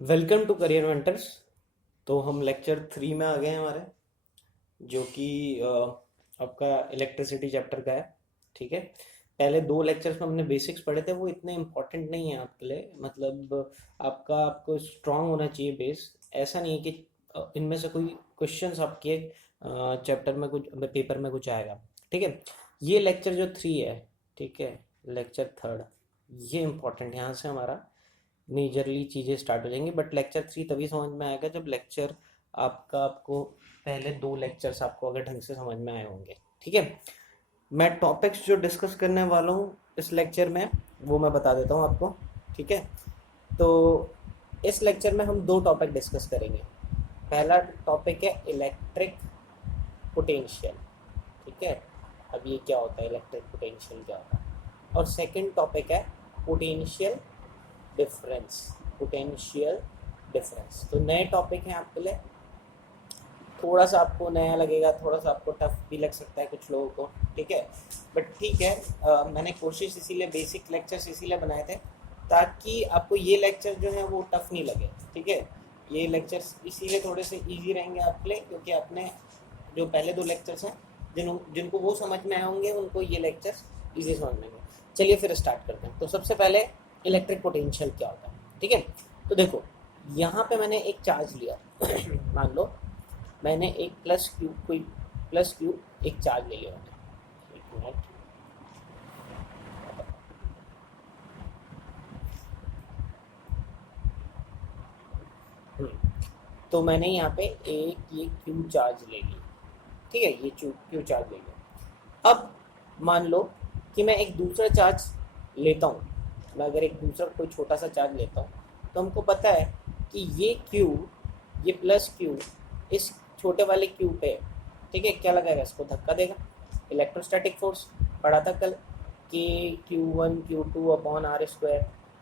Welcome to career mentors. तो हम lecture 3 में आ गए हैं हमारे, जो कि आपका इलेक्ट्रिसिटी चैप्टर का है। ठीक है। पहले दो लेक्चर्स में हमने बेसिक्स पढ़े थे, वो इतने इम्पोर्टेंट नहीं है आपके लिए। मतलब आपको स्ट्रांग होना चाहिए बेस। ऐसा नहीं है कि इनमें से कोई क्वेश्चंस आपके चैप्टर में कुछ पेपर में कुछ आएगा। ठीक है। ये लेक्चर जो 3 है, ठीक है, लेक्चर थर्ड, ये इम्पोर्टेंट, यहाँ से हमारा मेजरली चीज़ें स्टार्ट हो जाएंगी। बट लेक्चर 3 तभी समझ में आएगा जब लेक्चर आपको पहले दो लेक्चर्स आपको अगर ढंग से समझ में आए होंगे। ठीक है। मैं टॉपिक्स जो डिस्कस करने वाला हूँ इस लेक्चर में, वो मैं बता देता हूँ आपको। ठीक है। तो इस लेक्चर में हम दो टॉपिक डिस्कस करेंगे। पहला टॉपिक है इलेक्ट्रिक पोटेंशियल। ठीक है। अब ये क्या होता है, इलेक्ट्रिक पोटेंशियल क्या होता है। और सेकंड टॉपिक है पोटेंशियल डिफरेंस। पोटेंशियल डिफरेंस तो नए टॉपिक हैं आपके लिए। थोड़ा सा आपको नया लगेगा, थोड़ा सा आपको टफ भी लग सकता है कुछ लोगों को। ठीक है। बट ठीक है, मैंने कोशिश इसीलिए बेसिक लेक्चर्स इसीलिए बनाए थे ताकि आपको ये लेक्चर जो है वो टफ नहीं लगे। ठीक है। ये लेक्चर्स इसीलिए थोड़े से इजी रहेंगे आपके लिए, क्योंकि आपने जो पहले दो लेक्चर्स हैं जिनको वो समझ में आए होंगे, उनको ये लेक्चर्स इजी समझ में आएंगे। चलिए फिर स्टार्ट करते हैं। तो सबसे पहले इलेक्ट्रिक पोटेंशियल क्या होता है। ठीक है। तो देखो, यहाँ पे मैंने एक चार्ज लिया मान लो मैंने एक प्लस क्यू एक चार्ज ले लिया मैंने। एक मिनट। तो मैंने यहाँ पे एक ये क्यू चार्ज ले लिया। ठीक है, ये क्यू चार्ज ले लिया। अब मान लो कि मैं एक दूसरा चार्ज लेता हूँ। मैं अगर एक दूसरा कोई छोटा सा चार्ज लेता हूँ, तो हमको पता है कि ये प्लस क्यू इस छोटे वाले क्यू पे, ठीक है, क्या लगाएगा, इसको धक्का देगा। इलेक्ट्रोस्टैटिक फोर्स पढ़ा था कल कि Q1 Q2/R²।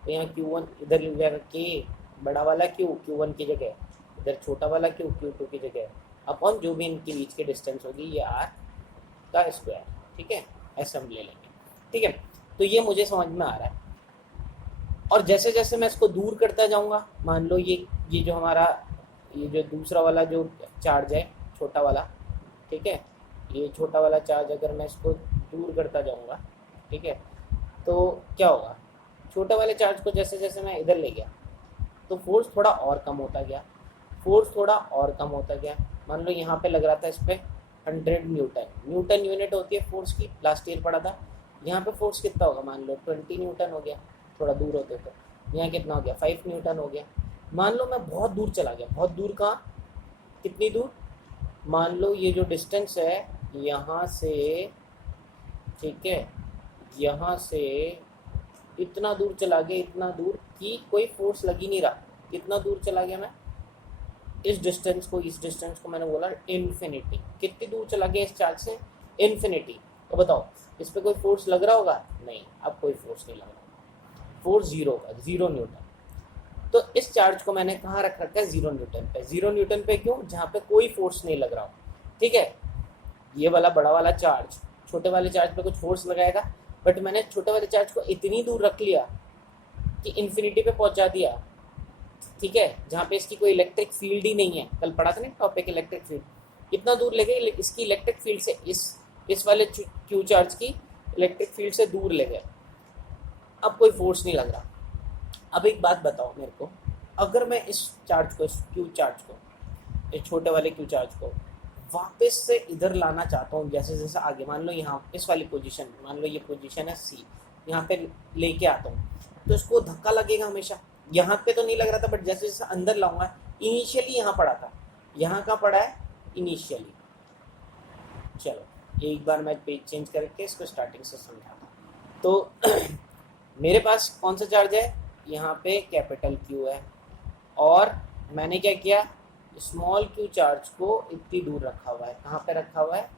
तो यहाँ Q1 इधर लिख जाएगा के, बड़ा वाला Q1 की जगह, इधर छोटा वाला Q2 की जगह, अपॉन जो भी इनके बीच की डिस्टेंस होगी ये R का स्क्वायर। ठीक है, ऐसे हम ले लेंगे। ठीक है। तो ये मुझे समझ में आ रहा है। और जैसे जैसे मैं इसको दूर करता जाऊंगा, मान लो ये जो हमारा ये जो दूसरा वाला जो चार्ज है, छोटा वाला, ठीक है, ये छोटा वाला चार्ज अगर मैं इसको दूर करता जाऊंगा, ठीक है, तो क्या होगा, छोटे वाले चार्ज को जैसे जैसे मैं इधर ले गया तो फोर्स थोड़ा और कम होता गया। फोर्स थोड़ा और कम होता गया। मान लो यहाँ पे लग रहा था इस पर 100 न्यूटन। न्यूटन यूनिट होती है फोर्स की, लास्ट ईयर पढ़ा था। यहाँ पे फोर्स कितना होगा, मान लो 20 न्यूटन हो गया, थोड़ा दूर होते तो यहाँ कितना हो गया, 5 न्यूटन हो गया। मान लो मैं बहुत दूर चला गया, बहुत दूर कहाँ, कितनी दूर, मान लो ये जो डिस्टेंस है यहाँ से, ठीक है, यहाँ से इतना दूर चला गया, इतना दूर कि कोई फोर्स लग ही नहीं रहा। कितना दूर चला गया मैं, इस डिस्टेंस को मैंने बोला इन्फिनिटी। कितनी दूर चला गया इस चार्ज से, इन्फिनिटी। तो बताओ इस पर कोई फोर्स लग रहा होगा, नहीं, अब कोई फोर्स नहीं लग रहा, फोर्स जीरो होगा, 0 न्यूटन। तो इस चार्ज को मैंने कहाँ रख रखा है, 0 न्यूटन पे। 0 न्यूटन पे क्यों, जहाँ पे कोई फोर्स नहीं लग रहा हो। ठीक है। ये वाला बड़ा वाला चार्ज छोटे वाले चार्ज पे कुछ फोर्स लगाएगा, बट मैंने छोटे वाले चार्ज को इतनी दूर रख लिया कि इन्फिनिटी पे पहुंचा दिया। ठीक है, जहाँ पे इसकी कोई इलेक्ट्रिक फील्ड ही नहीं है। कल पढ़ा था ना टॉपिक इलेक्ट्रिक फील्ड। इतना दूर ले गए इसकी इलेक्ट्रिक फील्ड से, इस वाले क्यू चार्ज की इलेक्ट्रिक फील्ड से दूर ले गए। अब कोई फोर्स नहीं लग रहा। अब एक बात बताओ मेरे को, अगर मैं इस चार्ज को, इस क्यू चार्ज को, इस छोटे वाले क्यू चार्ज को वापस से इधर लाना चाहता हूँ, जैसे जैसे आगे, मान लो यहाँ इस वाली पोजीशन, मान लो ये पोजीशन है सी, यहाँ पे लेके आता हूँ, तो इसको धक्का लगेगा हमेशा। यहाँ पे तो नहीं लग रहा था, बट जैसे जैसे अंदर लाऊंगा, इनिशियली यहाँ पड़ा था, यहाँ का पड़ा है इनिशियली। चलो एक बार मैं पेज चेंज करके इसको स्टार्टिंग से समझाता हूँ। तो मेरे पास कौन सा चार्ज है, यहाँ पे कैपिटल क्यू है, और मैंने क्या किया, स्मॉल क्यू चार्ज को इतनी दूर रखा हुआ है। कहाँ पे रखा हुआ है,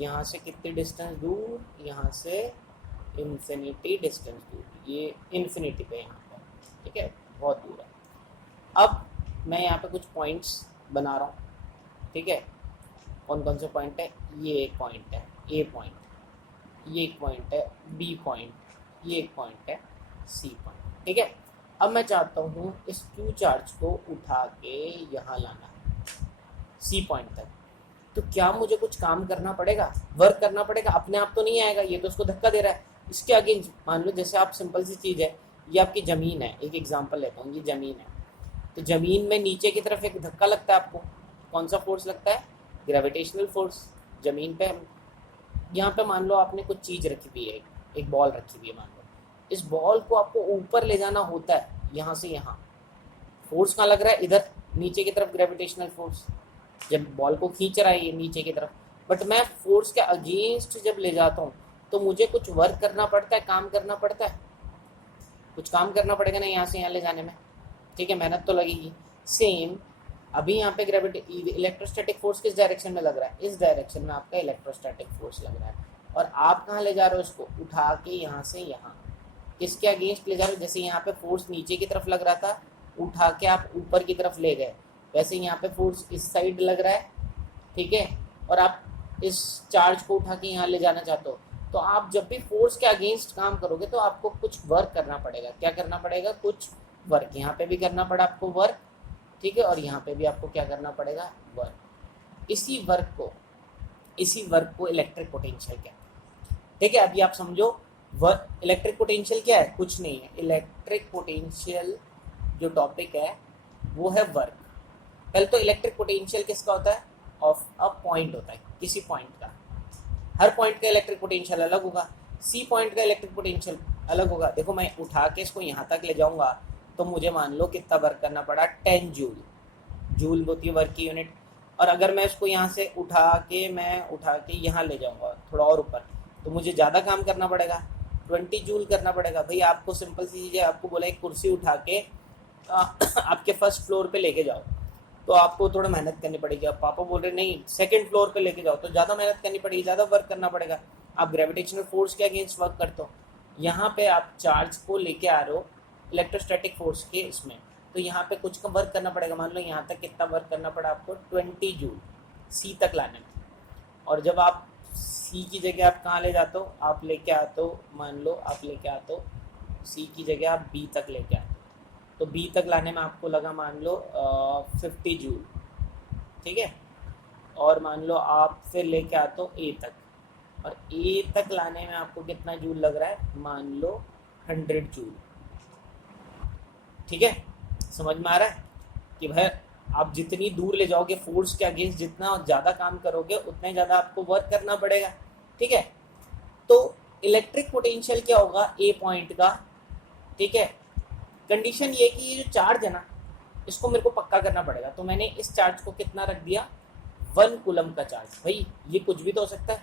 यहाँ से कितनी डिस्टेंस दूर, यहाँ से इन्फिनिटी डिस्टेंस दूर, ये इन्फिनिटी पे यहाँ पर, ठीक है, बहुत दूर है। अब मैं यहाँ पे कुछ पॉइंट्स बना रहा हूँ। ठीक है, कौन कौन से पॉइंट है, ये एक पॉइंट है, ए पॉइंट, ये एक पॉइंट है, बी पॉइंट, ये एक पॉइंट है, सी पॉइंट। ठीक है। अब मैं चाहता हूँ इस Q चार्ज को उठा के यहाँ लाना C पॉइंट तक, तो क्या मुझे कुछ काम करना पड़ेगा, वर्क करना पड़ेगा? अपने आप तो नहीं आएगा, ये तो उसको धक्का दे रहा है। इसके आगे मान लो जैसे आप सिंपल सी चीज़ है, ये आपकी ज़मीन है, एक एग्जांपल लेता हूँ, ये ज़मीन है, तो ज़मीन में नीचे की तरफ एक धक्का लगता है आपको, कौन सा फोर्स लगता है? Gravitational force. ज़मीन पे यहाँ पे मान लो आपने कुछ चीज़ रखी हुई है, एक बॉल रखी हुई है, मान लो इस बॉल को आपको ऊपर ले जाना होता है, यहाँ से यहाँ फोर्स कहाँ लग रहा है? इधर नीचे की तरफ ग्रेविटेशनल फोर्स, जब बॉल को खींच रहा है ये नीचे की तरफ। बट मैं फोर्स के अगेंस्ट जब ले जाता हूँ तो मुझे कुछ वर्क करना पड़ता है, काम करना पड़ता है, कुछ काम करना पड़ेगा ना यहाँ से यहाँ ले जाने में, ठीक है, मेहनत तो लगेगी। सेम अभी यहाँ पे ग्रेविटी इलेक्ट्रोस्टैटिक फोर्स किस डायरेक्शन में लग रहा है? इस डायरेक्शन में आपका इलेक्ट्रोस्टैटिक फोर्स लग रहा है, और आप कहाँ ले जा रहे हो इसको? उठा के यहाँ से यहाँ। किसके अगेंस्ट ले जा रहे हो? जैसे यहाँ पे फोर्स नीचे की तरफ लग रहा था, उठा के आप ऊपर की तरफ ले गए, वैसे यहाँ पे फोर्स इस साइड लग रहा है, ठीक है, और आप इस चार्ज को उठा के यहाँ ले जाना चाहते हो। तो आप जब भी फोर्स के अगेंस्ट काम करोगे तो आपको कुछ वर्क करना पड़ेगा। क्या करना पड़ेगा? कुछ वर्क। यहाँ पे भी करना पड़ा आपको वर्क, ठीक है, और यहाँ पे भी आपको क्या करना पड़ेगा? वर्क। इसी वर्क को इलेक्ट्रिक पोटेंशियल कहते हैं, ठीक है। अभी आप समझो, वर्क इलेक्ट्रिक पोटेंशियल क्या है? कुछ नहीं है। इलेक्ट्रिक पोटेंशियल जो टॉपिक है वो है वर्क। पहले तो इलेक्ट्रिक पोटेंशियल किसका होता है? ऑफ अ पॉइंट होता है, किसी पॉइंट का। हर पॉइंट का इलेक्ट्रिक पोटेंशियल अलग होगा, सी पॉइंट का इलेक्ट्रिक पोटेंशियल अलग होगा। देखो मैं उठा के इसको यहाँ तक ले जाऊंगा तो मुझे मान लो कितना वर्क करना पड़ा? 10 जूल। जूल होती है वर्क की यूनिट। और अगर मैं इसको यहाँ से उठा के यहाँ ले जाऊंगा थोड़ा और ऊपर, तो मुझे ज़्यादा काम करना पड़ेगा, 20 जूल करना पड़ेगा। भाई आपको सिंपल सी चीज़ है, आपको बोला एक कुर्सी उठा के आपके फर्स्ट फ्लोर पे लेके जाओ, तो आपको थोड़ा मेहनत करनी पड़ेगी। अब पापा बोल रहे नहीं सेकंड फ्लोर पे लेके जाओ, तो ज़्यादा मेहनत करनी पड़ेगी, ज़्यादा वर्क करना पड़ेगा। आप ग्रेविटेशनल फोर्स के अगेंस्ट वर्क करते हो, यहाँ पे आप चार्ज को लेके आ रहे हो इलेक्ट्रोस्टैटिक फोर्स के इसमें, तो यहाँ पे कुछ का वर्क करना पड़ेगा। मान लो यहाँ तक कितना वर्क करना पड़ा आपको? 20 जूल सी तक लाने में। और जब आप सी की जगह आप कहाँ ले जाते हो? आप लेके आते हो, मान लो आप लेके आते हो सी की जगह आप बी तक लेके आते हो, तो बी तक लाने में आपको लगा मान लो 50 जूल, ठीक है। और मान लो आप फिर लेके आते हो ए तक, और ए तक लाने में आपको कितना जूल लग रहा है? मान लो 100 जूल, ठीक है। समझ में आ रहा है कि भाई आप जितनी दूर ले जाओगे फोर्स के अगेंस्ट, जितना ज़्यादा काम करोगे उतना ही ज़्यादा आपको वर्क करना पड़ेगा, ठीक है। तो इलेक्ट्रिक पोटेंशियल क्या होगा ए पॉइंट का? ठीक है, कंडीशन ये कि ये जो चार्ज है ना, इसको मेरे को पक्का करना पड़ेगा। तो मैंने इस चार्ज को कितना रख दिया? 1 कूलम का चार्ज। भाई ये कुछ भी तो हो सकता है,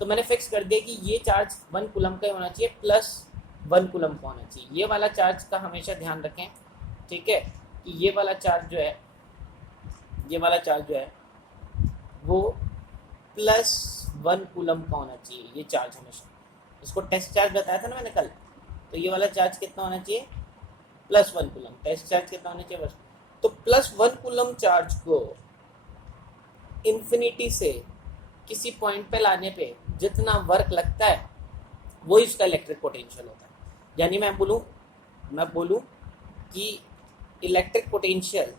तो मैंने फिक्स कर दिया कि ये चार्ज 1 कूलम का ही होना चाहिए, प्लस 1 कूलम का होना चाहिए। ये वाला चार्ज का हमेशा ध्यान रखें, ठीक है, कि ये वाला चार्ज जो है वो +1 कूलम का होना चाहिए, ये चार्ज हमेशा। इसको टेस्ट चार्ज बताया था ना मैंने कल, तो ये वाला चार्ज कितना होना चाहिए? +1 कूलम। टेस्ट चार्ज कितना होना चाहिए? बस। तो +1 कूलम चार्ज को इन्फिनिटी से किसी पॉइंट पे लाने पे जितना वर्क लगता है वो इसका इलेक्ट्रिक पोटेंशियल होता है। यानी मैं बोलूँ कि electric potential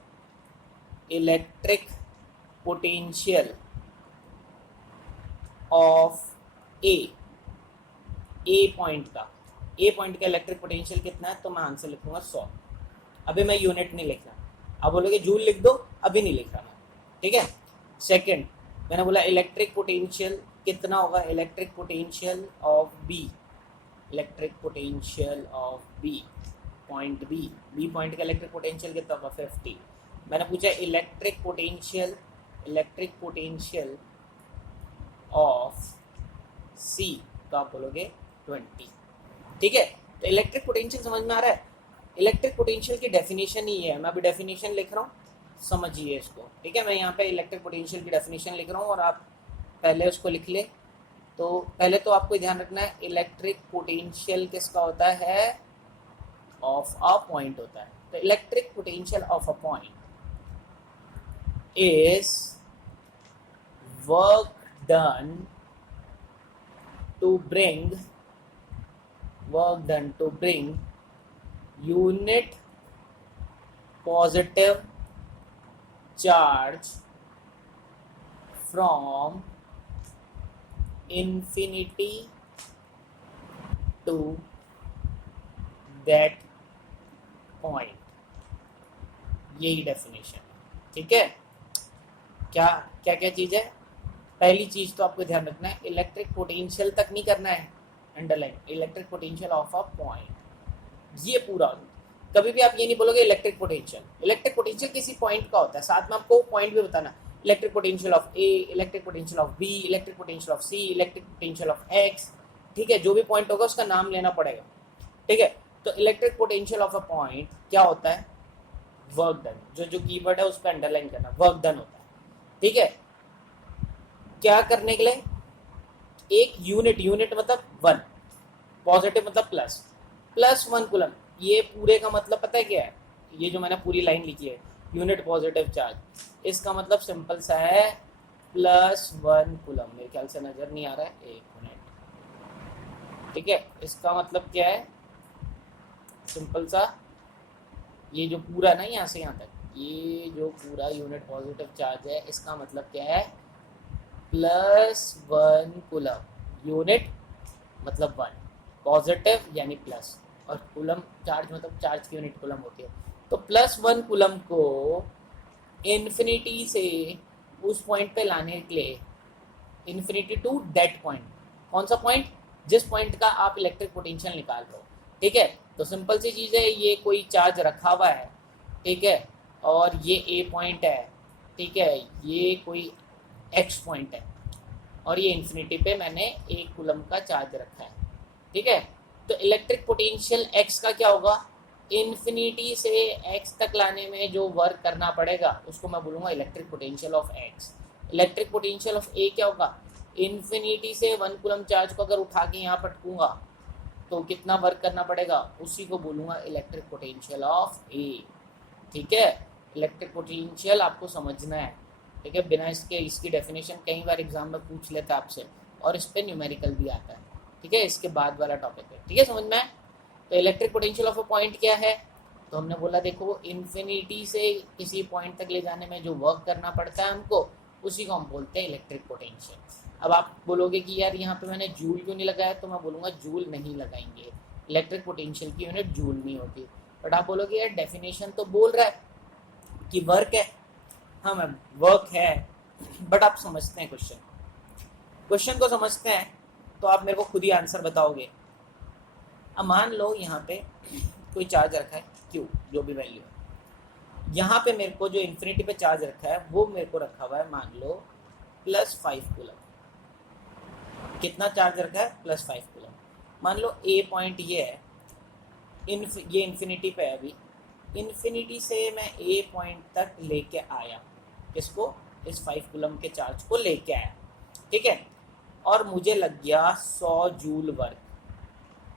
of A point का इलेक्ट्रिक पोटेंशियल कितना है? तो मैं आंसर लिखूंगा 100। अभी मैं यूनिट नहीं लिख रहा, अब बोलोगे जूल लिख दो, अभी नहीं लिख रहा मैं, ठीक है। सेकंड, मैंने बोला इलेक्ट्रिक पोटेंशियल कितना होगा? Electric potential of B point B point का इलेक्ट्रिक पोटेंशियल कितना होगा? 50। मैंने पूछा इलेक्ट्रिक पोटेंशियल ऑफ सी, तो आप बोलोगे 20, ठीक है। तो इलेक्ट्रिक पोटेंशियल समझ में आ रहा है? इलेक्ट्रिक पोटेंशियल की डेफिनेशन ही है, मैं अभी डेफिनेशन लिख रहा हूँ, समझिए इसको, ठीक है। मैं यहाँ पे इलेक्ट्रिक पोटेंशियल की डेफिनेशन लिख रहा हूँ और आप पहले उसको लिख ले। तो पहले तो आपको ध्यान रखना है इलेक्ट्रिक पोटेंशियल किसका होता है? ऑफ अ पॉइंट होता है। तो electric potential of a point is work done to bring unit positive charge from infinity to that point, यही डेफिनेशन है। ठीक है, क्या क्या क्या चीज है? पहली चीज तो आपको ध्यान रखना है, इलेक्ट्रिक पोटेंशियल तक नहीं करना है, underline electric potential of a point, ये पूरा। कभी भी आप ये नहीं बोलोगे इलेक्ट्रिक पोटेंशियल। इलेक्ट्रिक पोटेंशियल किसी पॉइंट का होता है, साथ में आपको पॉइंट भी बताना, electric potential of A, electric potential of B, electric potential of C, electric potential of X. ठीक है, जो भी पॉइंट होगा उसका नाम लेना पड़ेगा। ठीक है, तो electric potential of a point क्या होता है? Work done. जो कीवर्ड है उस पर अंडरलाइन करना, वर्क डन होता है। ठीक है, क्या करने के लिए? एक यूनिट मतलब 1, पॉजिटिव मतलब प्लस 1 कूलम। ये पूरे का मतलब पता है क्या है? ये जो मैंने पूरी लाइन लिखी है, यूनिट पॉजिटिव चार्ज, इसका मतलब सिंपल सा है +1 कूलम। मेरे ख्याल से नजर नहीं आ रहा है, 1 मिनट। ठीक है, इसका मतलब क्या है? सिंपल सा, ये जो पूरा ना यहाँ से यहाँ तक, ये जो पूरा यूनिट पॉजिटिव चार्ज है, इसका मतलब क्या है? +1 कूलम। यूनिट मतलब 1, पॉजिटिव यानी प्लस, और कूलम चार्ज मतलब चार्ज की यूनिट कूलम होती है। तो +1 कूलम को इन्फिनिटी से उस पॉइंट पे लाने के लिए, इन्फिनिटी टू दैट पॉइंट। कौन सा पॉइंट? जिस पॉइंट का आप इलेक्ट्रिक पोटेंशियल निकाल रहे हो। ठीक है, तो सिंपल सी चीज़ है, ये कोई चार्ज रखा हुआ है, ठीक है, और ये ए पॉइंट है, ठीक है, ये कोई एक्स पॉइंट है, और ये इन्फिनिटी पे मैंने 1 कूलम का चार्ज रखा है। ठीक है, तो इलेक्ट्रिक पोटेंशियल एक्स का क्या होगा? इन्फिनिटी से एक्स तक लाने में जो वर्क करना पड़ेगा उसको मैं बोलूँगा electric potential of X. Electric potential of A क्या होगा? इन्फिनिटी से 1 कूलम चार्ज को अगर उठा के यहाँ पटकूंगा तो कितना वर्क करना पड़ेगा, उसी को बोलूँगा इलेक्ट्रिक पोटेंशियल ऑफ ए। ठीक है, इलेक्ट्रिक पोटेंशियल आपको समझना है। ठीक है, बिना इसकी डेफिनेशन कई बार एग्जाम में पूछ लेता है आपसे, और इस पर न्यूमेरिकल भी आता है। ठीक है, इसके बाद वाला टॉपिक है। ठीक है, समझ में आए? तो electric potential of a point क्या है? तो हमने बोला देखो, इन्फिनिटी से किसी पॉइंट तक ले जाने में जो वर्क करना पड़ता है हमको, उसी को हम बोलते हैं इलेक्ट्रिक पोटेंशियल। अब आप बोलोगे कि यार यहाँ पे मैंने जूल क्यों नहीं लगाया, तो मैं बोलूँगा जूल नहीं लगाएंगे, इलेक्ट्रिक पोटेंशियल की यूनिट जूल नहीं होती। बट आप बोलोगे यार डेफिनेशन तो बोल रहा है कि वर्क है। हाँ मैम, वर्क है, बट आप समझते हैं क्वेश्चन को समझते हैं तो आप मेरे को खुद ही आंसर बताओगे। अब मान लो यहाँ पे कोई चार्ज रखा है क्यू, जो भी वैल्यू है, यहाँ पे मेरे को जो इन्फिनिटी पे चार्ज रखा है वो मेरे को रखा हुआ है मान लो +5 कूलम। कितना चार्ज रखा है? +5 कूलम। मान लो ए पॉइंट ये है, ये इन्फिनिटी पे है। अभी इन्फिनिटी से मैं ए पॉइंट तक लेके आया, इसको, इस 5 कूलम के चार्ज को लेके आया। ठीक है, और मुझे लग गया 100 जूल वर्क।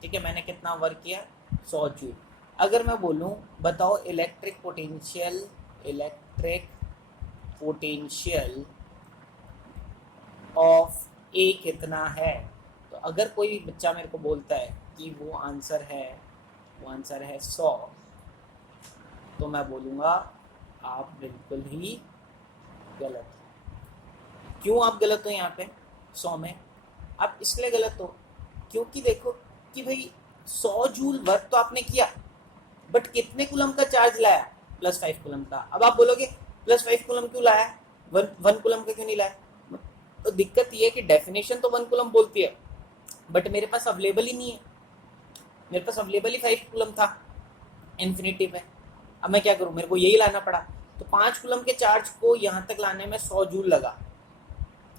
ठीक है, मैंने कितना वर्क किया? 100 जूल। अगर मैं बोलूं बताओ इलेक्ट्रिक पोटेंशियल ऑफ ए कितना है, तो अगर कोई बच्चा मेरे को बोलता है कि वो आंसर है 100, तो मैं बोलूँगा आप बिल्कुल ही गलत। क्यों आप गलत हो यहाँ पे 100 में? आप इसलिए गलत हो क्योंकि देखो कि भाई 100 जूल वर्क तो आपने किया, बट कितने कूलम का चार्ज लाया? +5 कूलम का। अब आप बोलोगे +5 कूलम क्यों लाया, 1 कूलम का क्यों नहीं लाया? तो दिक्कत ये है कि डेफिनेशन तो 1 कूलम बोलती है, बट मेरे पास अवेलेबल ही नहीं है। मेरे पास अवेलेबल ही 5 कूलम था इन्फिनिटी पे। अब मैं क्या करूँ? मेरे को यही लाना पड़ा। तो 5 कूलम के चार्ज को यहाँ तक लाने में 100 जूल लगा।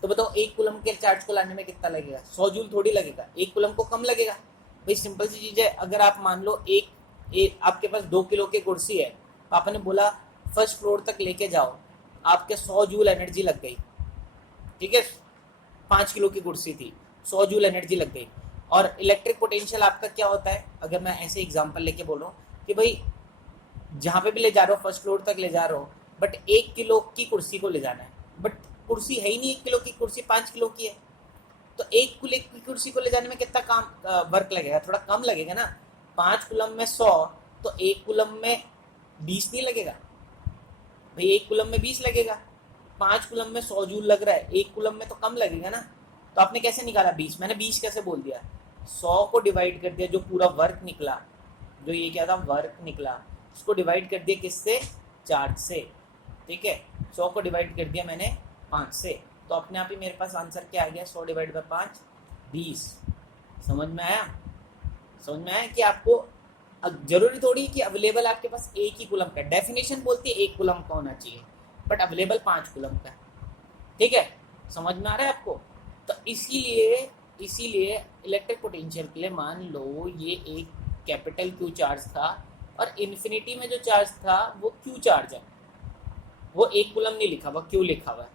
तो बताओ 1 कूलम के चार्ज को लाने में कितना लगेगा? 100 जूल थोड़ी लगेगा, 1 कूलम को कम लगेगा। भाई सिंपल सी चीज़ है, अगर आप मान लो आपके पास 2 किलो की कुर्सी है, तो आपने बोला फर्स्ट फ्लोर तक लेके जाओ, आपके 100 जूल एनर्जी लग गई। ठीक है, 5 किलो की कुर्सी थी, 100 जूल एनर्जी लग गई। और इलेक्ट्रिक पोटेंशियल आपका क्या होता है? अगर मैं ऐसे एग्जांपल लेके बोलूँ कि भाई जहाँ पे भी ले जा रहे हो, फर्स्ट फ्लोर तक ले जा रहे हो, बट 1 किलो की कुर्सी को ले जाना है, बट कुर्सी है ही नहीं 1 किलो की, कुर्सी 5 किलो की है। तो 1 किलो की कुर्सी को ले जाने में कितना काम वर्क लगेगा? थोड़ा कम लगेगा ना। 5 कूलम में 100, तो 1 कूलम में 20 नहीं लगेगा भाई, 1 कूलम में 20 लगेगा। 5 कूलम में 100 जूल लग रहा है, 1 कूलम में तो कम लगेगा ना। तो आपने कैसे निकाला 20? मैंने 20 कैसे बोल दिया, 100 को डिवाइड कर दिया, जो पूरा वर्क निकला, जो ये क्या था वर्क निकला, उसको डिवाइड कर दिया किससे, चार्ज से। ठीक है, 100 को डिवाइड कर दिया मैंने 5 से, तो अपने आप ही मेरे पास आंसर क्या आ गया, 100 डिवाइड बाई 5 20। समझ में आया? समझ में आया कि आपको जरूरी थोड़ी कि अवेलेबल आपके पास एक ही कूलम का, डेफिनेशन बोलती है 1 कूलम का होना चाहिए, बट अवेलेबल 5 कूलम का। ठीक है, समझ में आ रहा है आपको? तो इसीलिए इलेक्ट्रिक पोटेंशियल के लिए मान लो ये एक कैपिटल क्यू चार्ज था और इन्फिनिटी में जो चार्ज था वो क्यू चार्ज है, वो 1 कूलम नहीं लिखा हुआ, क्यू लिखा हुआ है।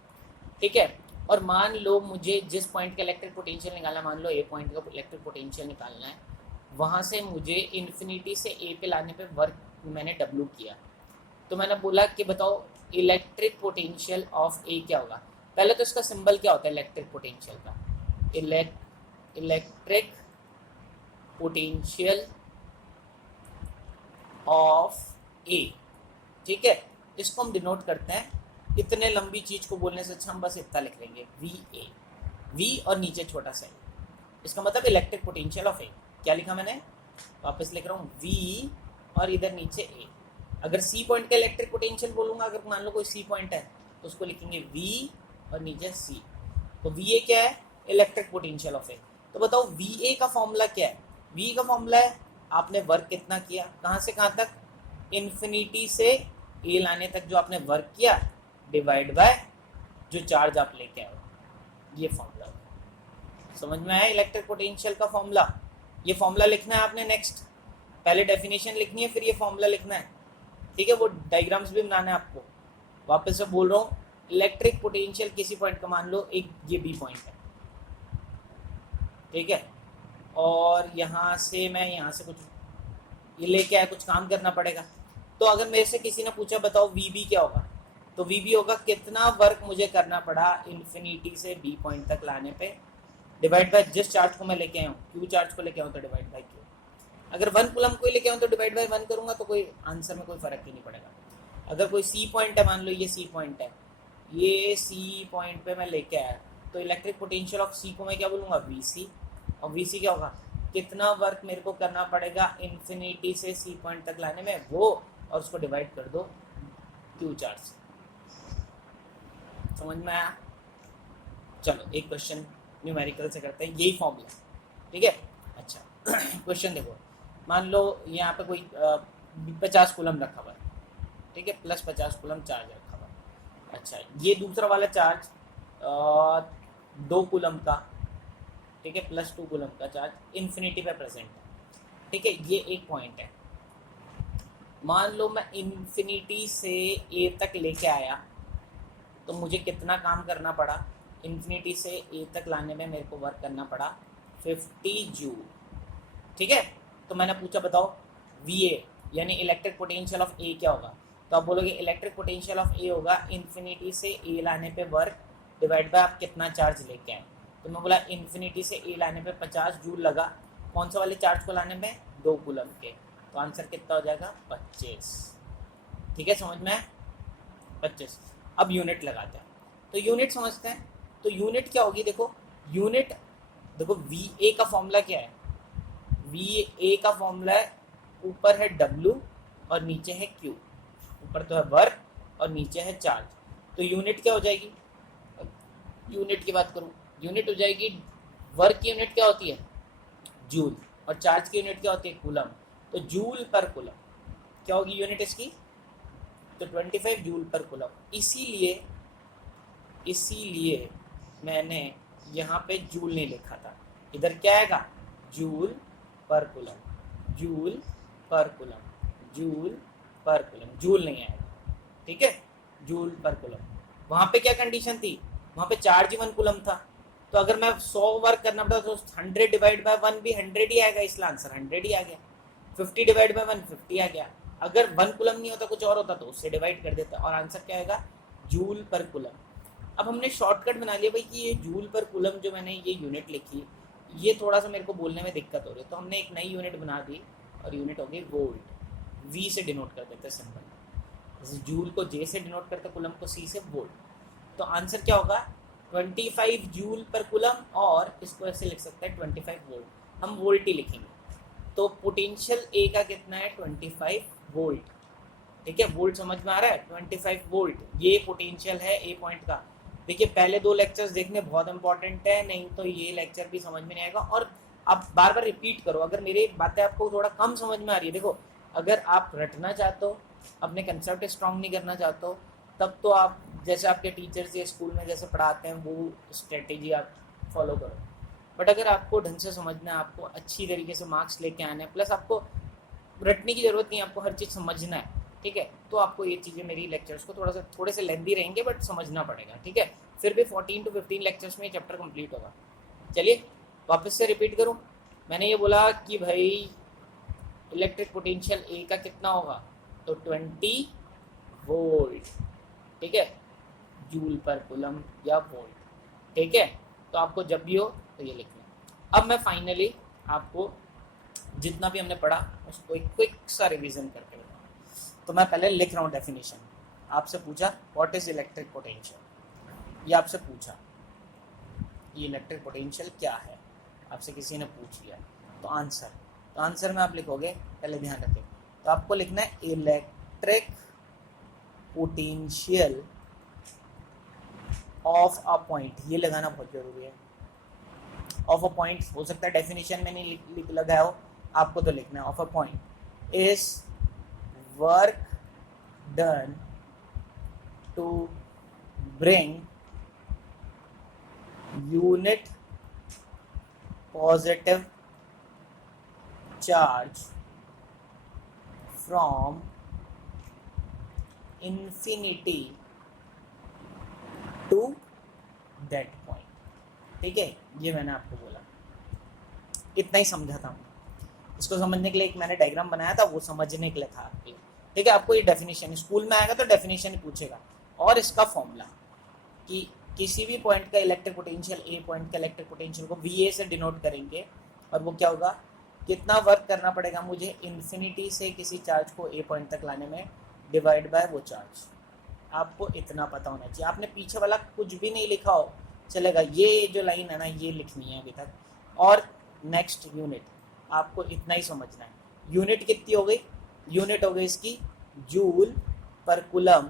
ठीक है, और मान लो मुझे जिस पॉइंट का इलेक्ट्रिक पोटेंशियल निकालना है, मान लो ए पॉइंट का इलेक्ट्रिक पोटेंशियल निकालना है, वहाँ से मुझे इन्फिनिटी से ए पे लाने पे वर्क मैंने डब्ल्यू किया। तो मैंने बोला कि बताओ इलेक्ट्रिक पोटेंशियल ऑफ ए क्या होगा। पहले तो इसका सिंबल क्या होता है इलेक्ट्रिक पोटेंशियल का, इलेक्ट्रिक पोटेंशियल ऑफ ए। ठीक है, इसको हम डिनोट करते हैं, इतने लंबी चीज को बोलने से अच्छा हम बस इतना लिख लेंगे वी ए, वी और नीचे छोटा सा, इसका मतलब इलेक्ट्रिक पोटेंशियल ऑफ ए। क्या लिखा मैंने, वापस लिख रहा हूँ, वी और इधर नीचे ए। अगर सी पॉइंट का इलेक्ट्रिक पोटेंशियल बोलूंगा, अगर मान लो कोई सी पॉइंट है तो उसको लिखेंगे वी और नीचे सी। तो वी ए क्या है, इलेक्ट्रिक पोटेंशियल ऑफ ए। तो बताओ वी ए का फॉर्मूला क्या है। वी का फॉर्मूला है आपने वर्क कितना किया, कहाँ से कहाँ तक, इन्फिनिटी से ए लाने तक जो आपने वर्क किया, डिवाइड बाय जो चार्ज आप लेके आए, ये फॉर्मूला। समझ में आया इलेक्ट्रिक पोटेंशियल का फॉर्मूला। ये फॉर्मूला लिखना है आपने, नेक्स्ट पहले डेफिनेशन लिखनी है, फिर ये फॉर्मूला लिखना है। ठीक है, वो डायग्राम्स भी बनाना है आपको। वापस से बोल रहा हूँ, इलेक्ट्रिक पोटेंशियल किसी पॉइंट का मान लो एक ये बी पॉइंट है, ठीक है, और यहाँ से मैं यहाँ से कुछ ये लेके आया, कुछ काम करना पड़ेगा। तो अगर मेरे से किसी ने पूछा बताओ वी बी क्या होगा, तो वी बी होगा कितना वर्क मुझे करना पड़ा इन्फिनिटी से बी पॉइंट तक लाने पे, डिवाइड बाय जिस चार्ज को मैं लेके आया हूँ, क्यू चार्ज को लेके आऊँ तो डिवाइड बाय क्यू। अगर 1 कूलम को लेके आऊँ तो डिवाइड बाय 1 करूँगा, तो कोई आंसर में कोई फर्क ही नहीं पड़ेगा। अगर कोई सी पॉइंट है, मान लो ये सी पॉइंट है, ये सी पॉइंट पे मैं लेके आया, तो इलेक्ट्रिक पोटेंशियल ऑफ सी को मैं क्या बोलूँगा, वी सी। और वी सी क्या होगा, कितना वर्क मेरे को करना पड़ेगा इन्फिनिटी से सी पॉइंट तक लाने में, वो, और उसको डिवाइड कर दो क्यू चार्ज। समझ में आया? चलो एक क्वेश्चन न्यूमेरिकल से करते हैं, यही फॉर्मूला। ठीक है, अच्छा क्वेश्चन देखो, मान लो यहाँ पे कोई 50 कूलम रखा हुआ है, ठीक है, प्लस 50 कूलम चार्ज रखा हुआ है। अच्छा, ये दूसरा वाला चार्ज 2 कूलम का, ठीक है, प्लस 2 कूलम का चार्ज इन्फिनिटी पे प्रेजेंट है। ठीक है, ये एक पॉइंट है। मान लो मैं इन्फिनिटी से ए तक लेके आया, तो मुझे कितना काम करना पड़ा, इन्फिनिटी से ए तक लाने में मेरे को वर्क करना पड़ा 50 जूल। ठीक है, तो मैंने पूछा बताओ वी ए यानी इलेक्ट्रिक पोटेंशियल ऑफ ए क्या होगा, तो आप बोलोगे इलेक्ट्रिक पोटेंशियल ऑफ ए होगा इन्फिनिटी से ए लाने पे वर्क डिवाइड बाय आप कितना चार्ज लेके आए। तो मैं बोला इन्फिनिटी से ए लाने पे 50 जूल लगा, कौन सा वाले चार्ज को लाने में, 2 कूलम के, तो आंसर कितना हो जाएगा 25। ठीक है, समझ में 25। अब यूनिट लगाते हैं, तो यूनिट समझते हैं। तो यूनिट क्या होगी, देखो यूनिट, देखो वी ए का फॉर्मूला क्या है, वी ए का फॉर्मूला है, ऊपर है डब्ल्यू और नीचे है क्यू, ऊपर तो है वर्क और नीचे है चार्ज। तो यूनिट क्या हो जाएगी, यूनिट की बात करूं, यूनिट हो जाएगी, वर्क की यूनिट क्या होती है जूल, और चार्ज की यूनिट क्या होती है कूलम। तो जूल पर कूलम क्या होगी यूनिट इसकी, तो 25 जूल पर कूलम। इसीलिए मैंने यहाँ पे जूल नहीं लिखा था, इधर क्या आएगा जूल पर कूलम, जूल पर कूलम, जूल पर कूलम, जूल नहीं आएगा। ठीक है, जूल पर कूलम। वहाँ पे क्या कंडीशन थी, वहाँ पे चार्ज ही 1 कूलम था, तो अगर मैं 100 वर्क करना पड़ा तो 100 डिवाइड बाय 1 भी 100 ही आएगा, इसलिए आंसर 100 ही आ गया। 50 डिवाइड बाय 1 50 आ गया। अगर 1 कूलम नहीं होता कुछ और होता तो उससे डिवाइड कर देता, और आंसर क्या आएगा जूल पर कूलम। अब हमने शॉर्टकट बना लिया भाई कि ये जूल पर कूलम जो मैंने ये यूनिट लिखी, ये थोड़ा सा मेरे को बोलने में दिक्कत हो रही है, तो हमने एक नई यूनिट बना दी और यूनिट हो गई वोल्ट। V से डिनोट कर देते हैं सिंबल, जैसे जूल को J से डिनोट करते हैं, कूलम को C से, वोल्ट। तो आंसर क्या होगा 25 जूल पर कूलम, और इसको ऐसे लिख सकते हैं 25 वोल्ट, हम वोल्ट ही लिखेंगे। तो पोटेंशियल ए का कितना है 25 वोल्ट, ठीक है, वोल्ट समझ में आ रहा है, 25 वोल्ट ये पोटेंशियल है ए पॉइंट का। देखिए पहले दो लेक्चर्स देखने बहुत इंपॉर्टेंट है, नहीं तो ये लेक्चर भी समझ में नहीं आएगा। और आप बार बार रिपीट करो, अगर मेरी बातें आपको थोड़ा कम समझ में आ रही है, देखो अगर आप रटना चाहते हो, अपने कंसेप्ट स्ट्रॉन्ग नहीं करना चाहते हो, तब तो आप जैसे आपके टीचर्स या स्कूल में जैसे पढ़ाते हैं वो स्ट्रेटेजी आप फॉलो करो। बट अगर आपको ढंग से समझना है, आपको अच्छी तरीके से मार्क्स लेके आने हैं, प्लस आपको रटने की ज़रूरत नहीं है, आपको हर चीज़ समझना है, ठीक है, तो आपको ये चीज़ें मेरी लेक्चर्स को थोड़े से लेंदी रहेंगे बट समझना पड़ेगा, ठीक है। फिर भी 14 to 15 लेक्चर्स में ये चैप्टर कंप्लीट होगा। चलिए वापस से रिपीट करूँ, मैंने ये बोला कि भाई इलेक्ट्रिक पोटेंशियल ए का कितना होगा, तो 20 वोल्ट, ठीक है, जूल पर कूलम या वोल्ट, ठीक है। तो आपको जब भी हो तो ये लिखना। अब मैं फाइनली आपको जितना भी हमने पढ़ा उसको एक क्विक सा रिवीजन करके बताऊँ। तो मैं पहले लिख रहा हूँ डेफिनेशन। आपसे पूछा व्हाट इज इलेक्ट्रिक पोटेंशियल, ये आपसे पूछा ये इलेक्ट्रिक पोटेंशियल क्या है, आपसे किसी ने पूछ लिया, तो आंसर में आप लिखोगे, पहले ध्यान रखें, तो आपको लिखना है electric potential of a point, ये लगाना बहुत जरूरी है। ऑफ अ पॉइंट हो सकता है डेफिनेशन में नहीं लगाया हो, आपको तो लिखना है of a point is work done to bring unit positive charge from infinity to that point, ठीक है। ये मैंने आपको बोला, इतना ही समझा था। इसको समझने के लिए एक मैंने डायग्राम बनाया था, वो समझने के लिए था आपके लिए, ठीक है। आपको ये डेफिनेशन स्कूल में आएगा तो डेफिनेशन ही पूछेगा, और इसका फॉर्मूला कि किसी भी पॉइंट का इलेक्ट्रिक पोटेंशियल, ए पॉइंट का इलेक्ट्रिक पोटेंशियल को VA से डिनोट करेंगे, और वो क्या होगा, कितना वर्क करना पड़ेगा मुझे इन्फिनिटी से किसी चार्ज को ए पॉइंट तक लाने में, डिवाइड बाय वो चार्ज। आपको इतना पता होना चाहिए। आपने पीछे वाला कुछ भी नहीं लिखा हो चलेगा, ये जो लाइन है ना ये लिखनी है अभी तक। और नेक्स्ट यूनिट आपको इतना ही समझना है। यूनिट कितनी हो गई, यूनिट हो गई इसकी जूल पर कूलम,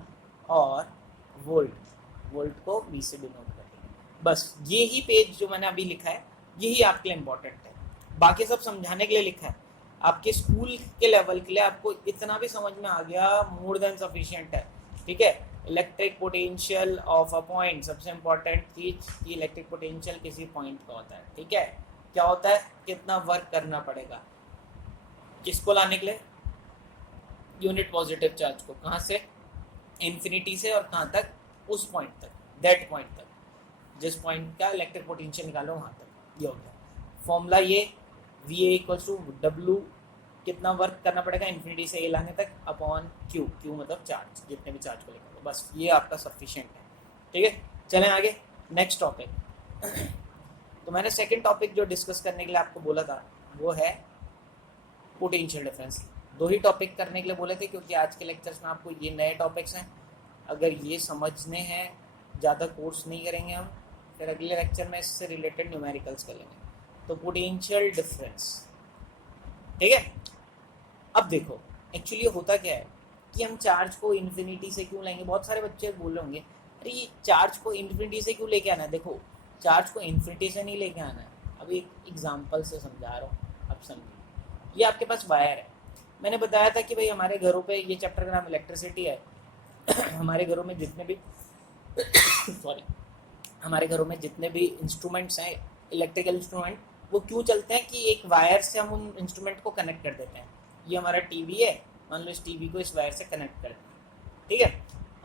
और वोल्ट को V से डिनोट करेंगे। बस ये ही पेज जो मैंने अभी लिखा है यही आपके लिए इम्पोर्टेंट है, बाकी सब समझाने के लिए लिखा है। आपके स्कूल के लेवल के लिए आपको इतना भी समझ में आ गया, मोर देन सफिशिएंट है, ठीक है। Electric potential of a point, सबसे इम्पोर्टेंट चीज कि इलेक्ट्रिक पोटेंशियल किसी पॉइंट का होता है, ठीक है। क्या होता है, कितना वर्क करना पड़ेगा किसको लाने के लिए, यूनिट पॉजिटिव चार्ज को, कहाँ से, इन्फिनिटी से, और कहाँ तक, उस पॉइंट तक, दैट पॉइंट तक, जिस पॉइंट का इलेक्ट्रिक पोटेंशियल निकालो वहाँ तक। ये हो गया फॉर्मूला, ये VA इक्वल्स टू W, कितना वर्क करना पड़ेगा इन्फिनिटी से ए लाने तक, अपॉन Q मतलब चार्ज, जितने भी चार्ज को लेकर, बस ये आपका सफिशिएंट है, ठीक है। चलें आगे नेक्स्ट टॉपिक। तो मैंने सेकंड टॉपिक जो डिस्कस करने के लिए आपको बोला था वो है पोटेंशियल डिफरेंस। दो ही टॉपिक करने के लिए बोले थे, क्योंकि आज के लेक्चर्स में आपको ये नए टॉपिक्स हैं, अगर ये समझने हैं, ज़्यादा कोर्स नहीं करेंगे हम, फिर अगले लेक्चर में इससे रिलेटेड न्यूमेरिकल्स करेंगे। तो पोटेंशियल डिफरेंस, ठीक है। अब देखो एक्चुअली होता क्या है कि हम चार्ज को इन्फिनिटी से क्यों लेंगे, बहुत सारे बच्चे बोल रहे होंगे अरे ये चार्ज को इन्फिनिटी से क्यों लेके आना है। देखो चार्ज को इन्फिनिटी से नहीं लेके आना है, अभी एक एग्जाम्पल से समझा रहा हूँ, अब समझिए। ये आपके पास वायर है, मैंने बताया था कि भाई हमारे घरों पे, ये चैप्टर का नाम इलेक्ट्रिसिटी है। हमारे घरों में जितने भी सॉरी हमारे घरों में जितने भी इंस्ट्रूमेंट्स हैं, इलेक्ट्रिकल इंस्ट्रूमेंट, वो क्यों चलते हैं कि एक वायर से हम उन इंस्ट्रूमेंट को कनेक्ट कर देते हैं। ये हमारा टीवी है, मान लो इस टीवी को इस वायर से कनेक्ट कर दें, ठीक है।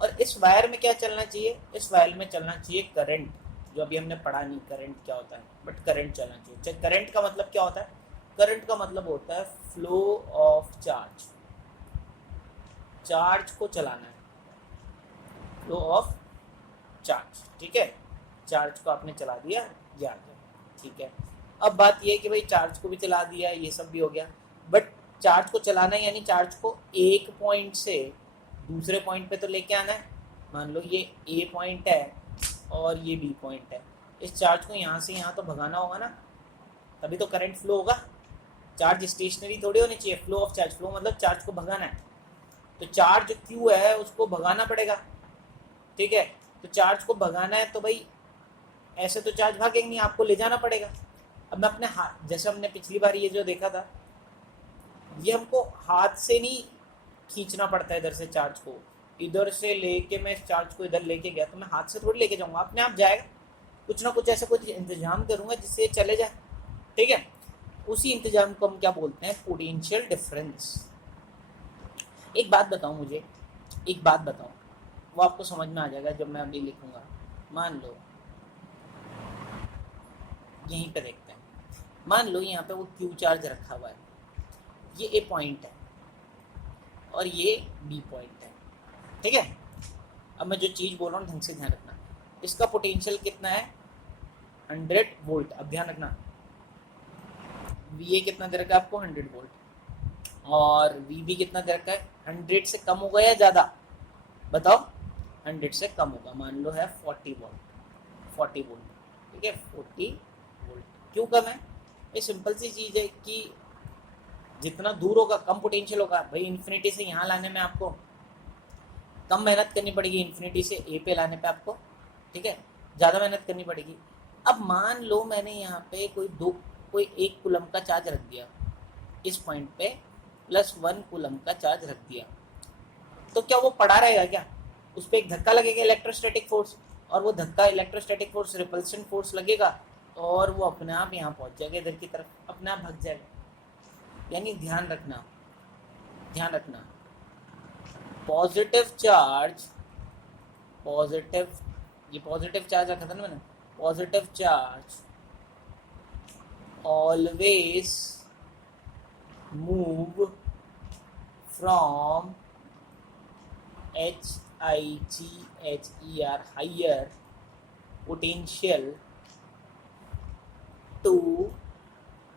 और इस वायर में क्या चलना चाहिए, इस वायर में चलना चाहिए करंट, जो अभी हमने पढ़ा नहीं करंट क्या होता है, बट करंट चलना चाहिए। करंट का मतलब क्या होता है, करंट का मतलब होता है फ्लो ऑफ चार्ज, चार्ज को चलाना है, फ्लो ऑफ चार्ज, ठीक है। चार्ज को आपने चला दिया, ये आ गया, ठीक है। अब बात ये है कि भाई चार्ज को भी चला दिया, ये सब भी हो गया, बट चार्ज को चलाना है यानी चार्ज को एक पॉइंट से दूसरे पॉइंट पे तो लेके आना है। मान लो ये ए पॉइंट है और ये बी पॉइंट है, इस चार्ज को यहाँ से यहाँ तो भगाना होगा ना, तभी तो करंट फ्लो होगा। चार्ज स्टेशनरी थोड़ी होनी चाहिए, फ्लो ऑफ चार्ज, फ्लो मतलब चार्ज को भगाना है, तो चार्ज क्यू है उसको भगाना पड़ेगा, ठीक है। तो चार्ज को भगाना है तो भाई ऐसे तो चार्ज भागेंगे नहीं, आपको ले जाना पड़ेगा। अब मैं अपने हाथ, जैसे हमने पिछली बार ये जो देखा था, ये हमको हाथ से नहीं खींचना पड़ता है इधर से चार्ज को, इधर से लेके मैं इस चार्ज को इधर लेके गया तो मैं हाथ से थोड़ी लेके जाऊंगा, अपने आप जाएगा। कुछ ना कुछ ऐसा कुछ इंतजाम करूंगा जिससे ये चले जाए, ठीक है। उसी इंतजाम को हम क्या बोलते हैं, पोटेंशियल डिफरेंस। एक बात बताओ मुझे, एक बात बताओ, वो आपको समझ में आ जाएगा जब मैं अभी लिखूंगा। मान लो यहीं पे देखते हैं, मान लो यहाँ पे वो क्यू चार्ज रखा हुआ है, ये ए पॉइंट है और ये बी पॉइंट है, ठीक है। अब मैं जो चीज़ बोल रहा हूँ ढंग से ध्यान रखना, इसका पोटेंशियल कितना है 100 वोल्ट। अब ध्यान रखना वी ए कितना दे रखा है आपको 100 वोल्ट, और वी बी कितना दे रखा है 100 से कम होगा या ज़्यादा, बताओ। 100 से कम होगा, मान लो है 40 वोल्ट, 40 वोल्ट, ठीक है, 40 वोल्ट। क्यों कम है, ये सिंपल सी चीज़ है कि जितना दूर होगा कम पोटेंशियल होगा। भाई इन्फिनिटी से यहाँ लाने में आपको कम मेहनत करनी पड़ेगी, इन्फिनिटी से ए पे लाने पे आपको, ठीक है, ज़्यादा मेहनत करनी पड़ेगी। अब मान लो मैंने यहाँ पे कोई 1 कूलम का चार्ज रख दिया इस पॉइंट पे, प्लस 1 कूलम का चार्ज रख दिया, तो क्या वो पड़ा रहेगा क्या, उस पर एक धक्का लगेगा इलेक्ट्रोस्टैटिक फोर्स, और वो धक्का इलेक्ट्रोस्टैटिक फोर्स रिपल्सन फोर्स लगेगा और वो अपने आप यहाँ पहुँच जाएगा इधर की तरफ, अपने आप भाग जाएगा। यानी ध्यान रखना, ध्यान रखना, पॉजिटिव चार्ज, पॉजिटिव, ये पॉजिटिव चार्ज रखा था ना मैंने, positive charge always move from HIGHER higher potential to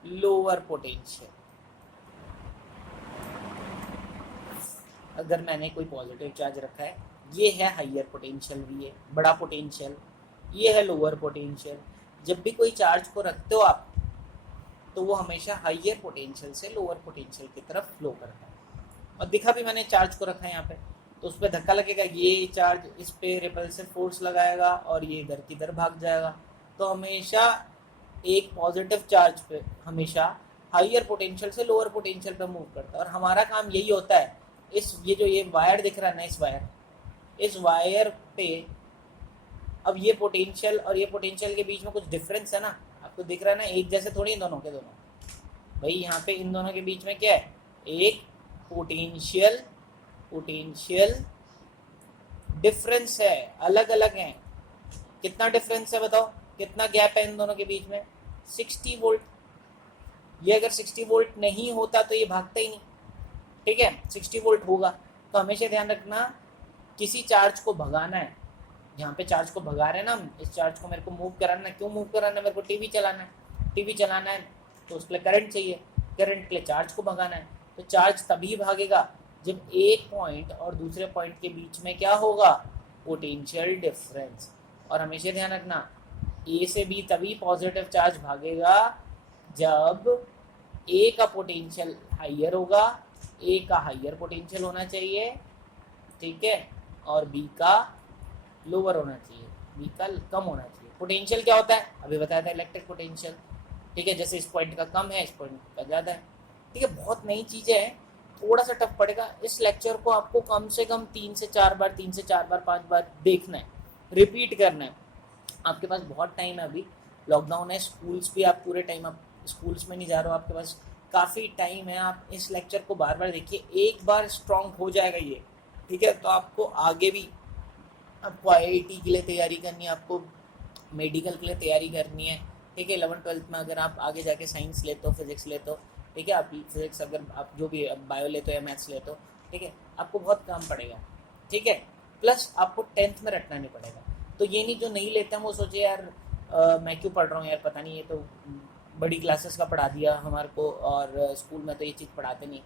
lower potential. अगर मैंने कोई पॉजिटिव चार्ज रखा है, ये है हाइयर पोटेंशियल, भी है बड़ा पोटेंशियल, ये है लोअर पोटेंशियल। जब भी कोई चार्ज को रखते हो आप, तो वो हमेशा हाइयर पोटेंशियल से लोअर पोटेंशियल की तरफ फ्लो करता है। और दिखा भी मैंने चार्ज को रखा है यहाँ पे, तो उस पर धक्का लगेगा, ये चार्ज इस पे रिपल्सिव फोर्स लगाएगा और ये इधर की इधर भाग जाएगा। तो हमेशा एक पॉजिटिव चार्ज पे हमेशा हाइयर पोटेंशियल से लोअर पोटेंशियल पे मूव करता है, और हमारा काम यही होता है। ये जो ये वायर दिख रहा है ना, इस वायर पे अब ये पोटेंशियल और ये पोटेंशियल के बीच में कुछ डिफरेंस है ना, आपको दिख रहा है ना, एक जैसे थोड़ी दोनों के दोनों। भाई यहाँ पे इन दोनों के बीच में क्या है, एक पोटेंशियल डिफरेंस है, अलग अलग है। कितना डिफरेंस है बताओ, कितना गैप है इन दोनों के बीच में, 60 वोल्ट। ये अगर 60 वोल्ट नहीं होता तो ये भागता ही नहीं, ठीक है, 60 वोल्ट होगा। तो हमेशा ध्यान रखना, किसी चार्ज को भगाना है, यहाँ पे चार्ज को भगा रहे हैं ना हम, इस चार्ज को मेरे को मूव कराना है। क्यों मूव कराना है, मेरे को टीवी चलाना है, टीवी चलाना है तो उसके लिए करंट चाहिए, करंट के लिए चार्ज को भगाना है। तो चार्ज तभी भागेगा जब एक पॉइंट और दूसरे पॉइंट के बीच में क्या होगा, पोटेंशियल डिफरेंस। और हमेशा ध्यान रखना, ए से बी तभी पॉजिटिव चार्ज भागेगा जब ए का पोटेंशियल हाइयर होगा, ए का हाइयर पोटेंशियल होना चाहिए, ठीक है, और बी का लोअर होना चाहिए, बी का कम होना चाहिए। पोटेंशियल क्या होता है, अभी बताया था, इलेक्ट्रिक पोटेंशियल, ठीक है। जैसे इस पॉइंट का कम है, इस पॉइंट का ज़्यादा है, ठीक है। बहुत नई चीज़ें हैं, थोड़ा सा टफ पड़ेगा। इस लेक्चर को आपको कम से कम 3 से 4 बार, 5 बार देखना है, रिपीट करना है। आपके पास बहुत टाइम है, अभी लॉकडाउन है, स्कूल्स भी आप पूरे टाइम आप स्कूल्स में नहीं जा रहे हो, आपके पास काफ़ी टाइम है। आप इस लेक्चर को बार बार देखिए, एक बार स्ट्रॉन्ग हो जाएगा ये, ठीक है। तो आपको आगे भी, आपको IIT के लिए तैयारी करनी है, आपको मेडिकल के लिए तैयारी करनी है, ठीक है। 11th-12th में अगर आप आगे जाके साइंस लेते हो, फिजिक्स लेते हो, ठीक है, आप फिजिक्स अगर आप जो भी बायो लेते हो या मैथ्स लेते हो, ठीक है, आपको बहुत काम पड़ेगा, ठीक है। प्लस आपको 10th में रटना नहीं पड़ेगा। तो ये नहीं जो नहीं लेते हैं वो सोचे यार मैं क्यों पढ़ रहा हूँ यार, पता नहीं ये तो बड़ी क्लासेस का पढ़ा दिया हमारे को, और स्कूल में तो ये चीज़ पढ़ाते नहीं।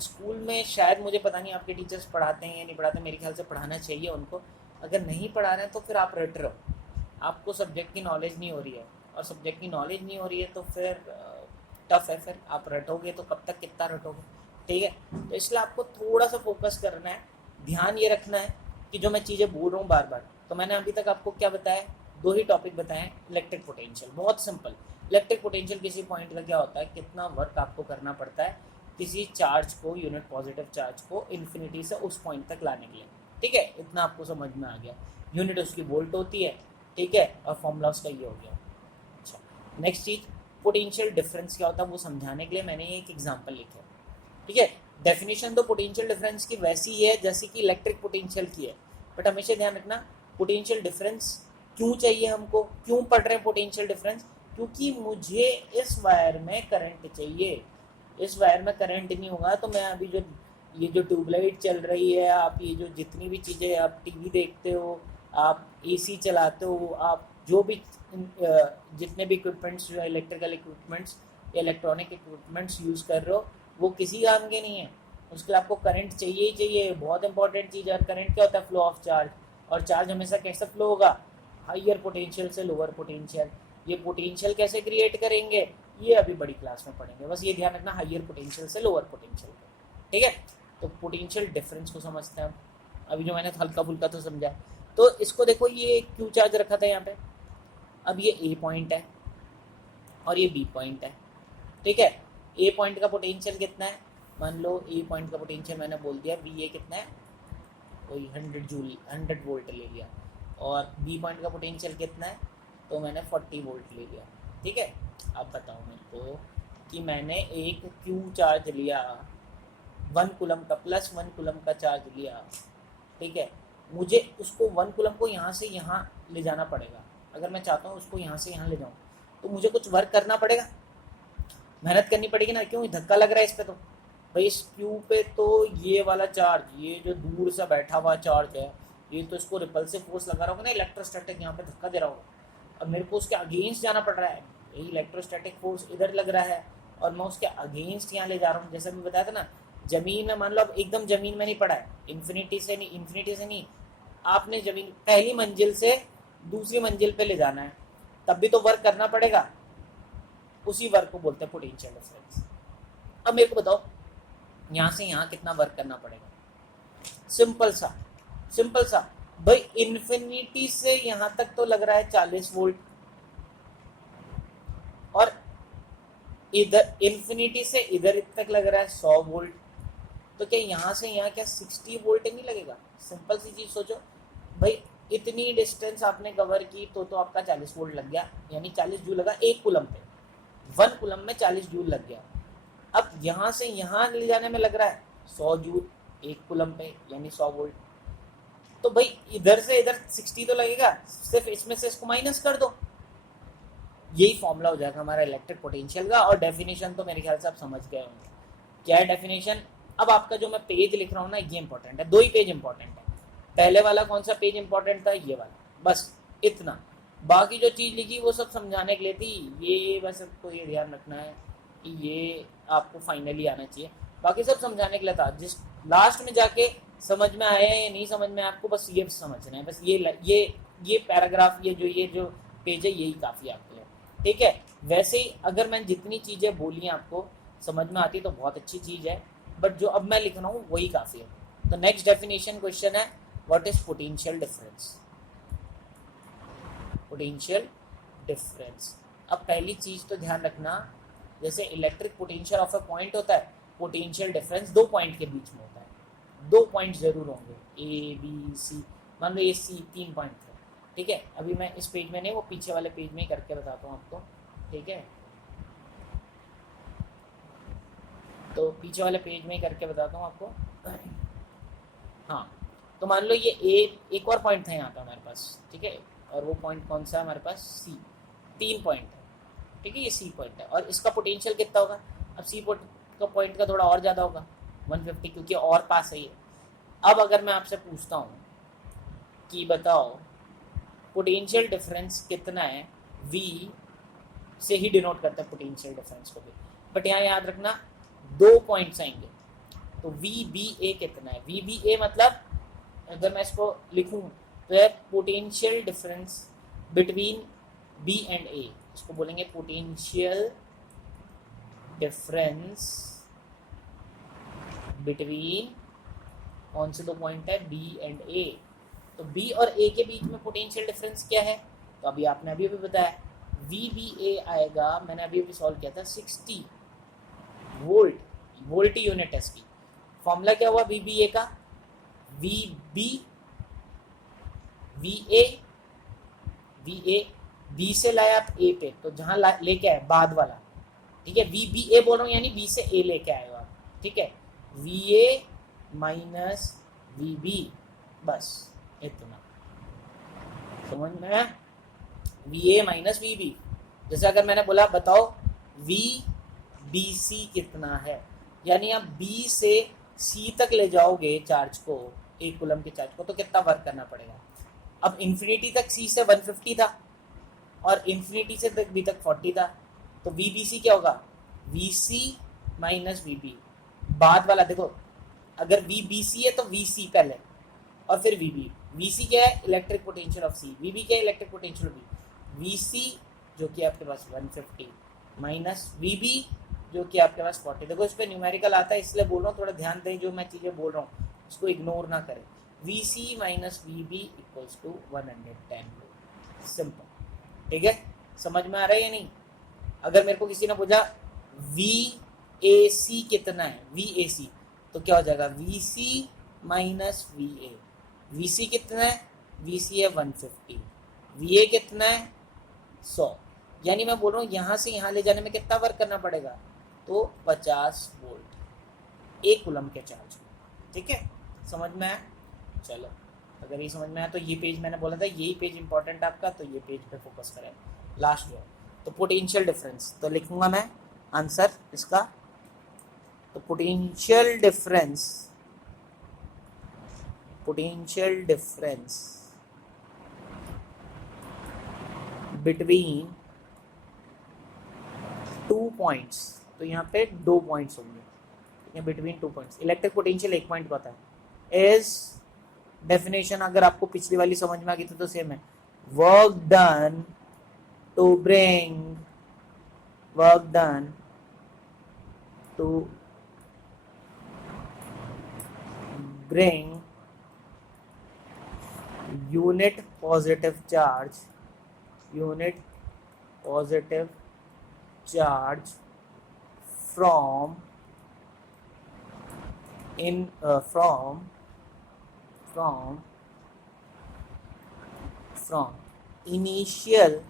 स्कूल में शायद मुझे पता नहीं आपके टीचर्स पढ़ाते हैं या नहीं पढ़ाते, मेरे ख्याल से पढ़ाना चाहिए उनको। अगर नहीं पढ़ा रहे हैं तो फिर आप रट रहे हो, आपको सब्जेक्ट की नॉलेज नहीं हो रही है, और सब्जेक्ट की नॉलेज नहीं हो रही है तो फिर टफ है, फिर आप रटोगे तो कब तक कितना रटोगे, ठीक है। तो इसलिए आपको थोड़ा सा फोकस करना है, ध्यान ये रखना है कि जो मैं चीज़ें बोल रहा हूँ बार बार। तो मैंने अभी तक आपको क्या बताया, 2 ही टॉपिक बताए। इलेक्ट्रिक पोटेंशियल बहुत सिंपल, इलेक्ट्रिक पोटेंशियल किसी पॉइंट का क्या होता है, कितना वर्क आपको करना पड़ता है किसी चार्ज को, यूनिट पॉजिटिव चार्ज को इन्फिनिटी से उस पॉइंट तक लाने के लिए, ठीक है। इतना आपको समझ में आ गया। यूनिट उसकी वोल्ट होती है, ठीक है, और फॉर्मूला उसका ये हो गया। अच्छा, नेक्स्ट चीज, पोटेंशियल डिफरेंस क्या होता है वो समझाने के लिए मैंने एक एग्जांपल लिखा है, ठीक है। डेफिनेशन तो पोटेंशियल डिफरेंस की वैसी ही है जैसे कि इलेक्ट्रिक पोटेंशियल की है, बट हमेशा ध्यान रखना पोटेंशियल डिफरेंस क्यों चाहिए हमको, क्यों पढ़ रहे हैं पोटेंशियल डिफरेंस, क्योंकि मुझे इस वायर में करंट चाहिए। इस वायर में करंट नहीं होगा तो मैं अभी जो ये जो ट्यूबलाइट चल रही है, आप ये जो जितनी भी चीज़ें, आप टीवी देखते हो, आप एसी चलाते हो, आप जो भी जितने भी इक्विपमेंट्स, जो electrical equipments, electronic equipments use कर रहे हो, वो किसी काम के नहीं है, उसके लिए आपको करंट चाहिए ही चाहिए। बहुत इंपॉर्टेंट चीज़ है। और करंट क्या होता है, फ्लो ऑफ चार्ज, और चार्ज हमेशा कैसे फ्लो होगा, हाइयर पोटेंशियल से लोअर पोटेंशियल। ये पोटेंशियल कैसे क्रिएट करेंगे, ये अभी बड़ी क्लास में पढ़ेंगे, बस ये ध्यान रखना, हाइयर पोटेंशियल से लोअर पोटेंशियल, ठीक है। तो पोटेंशियल डिफरेंस को समझते हैं हम, अभी जो मैंने हल्का फुल्का तो समझा। तो इसको देखो, ये क्यू चार्ज रखा था यहाँ पे, अब ये ए पॉइंट है और ये बी पॉइंट है, ठीक है। ए पॉइंट का पोटेंशियल कितना है, मान लो ए पॉइंट का पोटेंशियल मैंने बोल दिया वी ए कितना है, वही 100 वोल्ट ले लिया, और बी पॉइंट का पोटेंशियल कितना है, तो मैंने 40 वोल्ट ले लिया, ठीक है। अब बताओ मेरे को कि मैंने एक क्यू चार्ज लिया 1 कूलम का, प्लस 1 कूलम का चार्ज लिया, ठीक है। मुझे उसको 1 कूलम को यहाँ से यहाँ ले जाना पड़ेगा। अगर मैं चाहता हूँ उसको यहाँ से यहाँ ले जाऊँ तो मुझे कुछ वर्क करना पड़ेगा, मेहनत करनी पड़ेगी ना, क्यों, धक्का लग रहा है इस पर। तो भाई इस क्यू पे तो ये वाला चार्ज, ये जो दूर से बैठा हुआ चार्ज है, ये तो इसको रिपल्सिव फोर्स लगा रहा होगा ना, इलेक्ट्रोस्टैटिक, यहाँ पे धक्का दे रहा होगा, अब मेरे को उसके अगेंस्ट जाना पड़ रहा है। यही इलेक्ट्रोस्टैटिक फोर्स इधर लग रहा है और मैं उसके अगेंस्ट यहाँ ले जा रहा हूँ। जैसे मैं बताया था ना, जमीन में मान लो, अब एकदम जमीन में नहीं पड़ा है, इन्फिनिटी से नहीं, आपने जमीन पहली मंजिल से दूसरी मंजिल पे ले जाना है, तब भी तो वर्क करना पड़ेगा, उसी वर्क को बोलते हैं पोटेंशियल डिफरेंस। अब मेरे को बताओ यहाँ से यहाँ कितना वर्क करना पड़ेगा, सिंपल सा भाई, इन्फिनिटी से यहाँ तक तो लग रहा है 40 वोल्ट, और इधर इन्फिनिटी से इधर तक लग रहा है 100 वोल्ट, तो क्या यहाँ से यहाँ क्या 60 वोल्ट नहीं लगेगा। सिंपल सी चीज सोचो भाई, इतनी डिस्टेंस आपने कवर की तो आपका 40 वोल्ट लग गया, यानी 40 जूल लगा 1 कूलम पे, 1 कूलम में 40 जूल लग गया। अब यहाँ से यहाँ ले जाने में लग रहा है 100 जूल 1 कूलम पे, यानी 100 वोल्ट। तो भाई इधर से इधर 60 तो लगेगा, सिर्फ इसमें से इसको माइनस कर दो, यही फॉर्मूला हो जाएगा हमारा इलेक्ट्रिक पोटेंशियल का। और डेफिनेशन तो मेरे ख्याल से आप समझ गए होंगे क्या है डेफिनेशन। अब आपका जो मैं पेज लिख रहा हूँ ना, ये इंपॉर्टेंट है, 2 ही पेज इंपॉर्टेंट है। पहले वाला कौन सा पेज इंपॉर्टेंट था, ये वाला, बस इतना। बाकी जो चीज़ लिखी वो सब समझाने के लिए थी, ये बस आपको ये ध्यान रखना है कि ये आपको फाइनली आना चाहिए, बाकी सब समझाने के लिए था। जिस लास्ट में जाके समझ में आया या नहीं समझ में, आपको बस ये समझना है, बस ये पैराग्राफ, ये जो पेज है, यही काफ़ी है आपके लिए, ठीक है। वैसे ही अगर मैं जितनी चीज़ें बोली आपको समझ में आती तो बहुत अच्छी चीज़ है, बट जो अब मैं लिख रहा हूँ वही काफ़ी है। तो नेक्स्ट डेफिनेशन क्वेश्चन है, what is potential difference. Potential difference, अब पहली चीज़ तो ध्यान रखना, जैसे electric potential of a point होता है, पोटेंशियल डिफरेंस 2 पॉइंट के बीच में होता है। 2 पॉइंट जरूर होंगे, ए बी सी, मान लो ये सी 3 पॉइंट थे, ठीक है। अभी मैं इस पेज में नहीं, वो पीछे वाले पेज में ही करके बताता हूँ आपको, ठीक है। तो पीछे वाले पेज में ही करके बताता हूँ आपको। हाँ, तो मान लो ये एक और पॉइंट था यहाँ पे हमारे पास, ठीक है, और वो पॉइंट कौन सा है हमारे पास, सी। 3 पॉइंट है, ठीक है, ये सी पॉइंट है, और इसका पोटेंशियल कितना होगा। अब सी का पॉइंट का थोड़ा और ज़्यादा होगा, 150, क्योंकि और पास है ये। अब अगर मैं आपसे पूछता हूँ कि बताओ पोटेंशियल डिफरेंस कितना है वी से ही डिनोट करता है पोटेंशियल डिफरेंस को भी। बट यहाँ याद रखना 2 पॉइंट्स आएंगे, तो VBA कितना है? VBA मतलब अगर मैं इसको लिखूं तो है potential difference between B and A, इसको बोलेंगे पोटेंशियल डिफरेंस बिटवीन कौन से 2 पॉइंट है? B and A। तो B और A के बीच में पोटेंशियल डिफरेंस क्या है? तो अभी आपने अभी बताया VBA आएगा, मैंने अभी सॉल्व किया था 60 वोल्ट, वोल्ट यूनिट है इसकी। फॉर्मूला क्या हुआ VBA का? VA B से लाया आप A पे, तो जहां लेके आए बाद वाला, ठीक है, VBA बोल रहा हूँ यानी B से A लेके आए हो आप, ठीक है, VA माइनस VB, बस इतना समझ में? VA minus VB। जैसे अगर मैंने बोला बताओ VBC कितना है, यानी आप B से C तक ले जाओगे चार्ज को, 1 कूलम के चार्ज को, तो कितना वर्क करना पड़ेगा? अब इन्फिनिटी तक C से 150 था और इन्फिनिटी से तक B तक 40 था, तो VBC क्या होगा? VC माइनस VB। बाद वाला देखो, अगर VBC है तो VC पहले और फिर VB। VC क्या है? Electric potential of C। VB क्या है? Electric potential of B। VC जो कि आपके पास 150 माइनस VB जो कि आपके पास 40। देखो इस पर न्यूमेरिकल आता है इसलिए बोल रहा हूँ, थोड़ा ध्यान दें, जो मैं चीज़ें बोल रहा हूँ उसको इग्नोर ना करें। VC माइनस VB इक्वल्स टू 110। सिंपल, ठीक है? समझ में आ रहा है या नहीं? अगर मेरे को किसी ने पूछा VAC कितना है, VAC, तो क्या हो जाएगा? VC minus VA। VC कितना है? VC है 150, VA कितना है? 100। यानी मैं बोल रहा हूँ यहाँ से यहाँ ले जाने में कितना वर्क करना पड़ेगा? तो 50 वोल्ट 1 कूलम के चार्ज, ठीक है? समझ में आया? चलो, अगर ये समझ में आया तो ये पेज मैंने बोला था यही पेज इंपॉर्टेंट आपका, तो ये पेज पे फोकस करें। लास्ट जो तो पोटेंशियल डिफरेंस, तो लिखूंगा मैं आंसर इसका, तो पोटेंशियल डिफरेंस बिटवीन 2 पॉइंट्स, तो यहाँ पे 2 पॉइंट्स होंगे, between 2 points. Electric potential 1 point का होता है। इज डेफिनेशन अगर आपको पिछली वाली समझ में आ गई तो सेम है, work done to bring unit positive charge from initial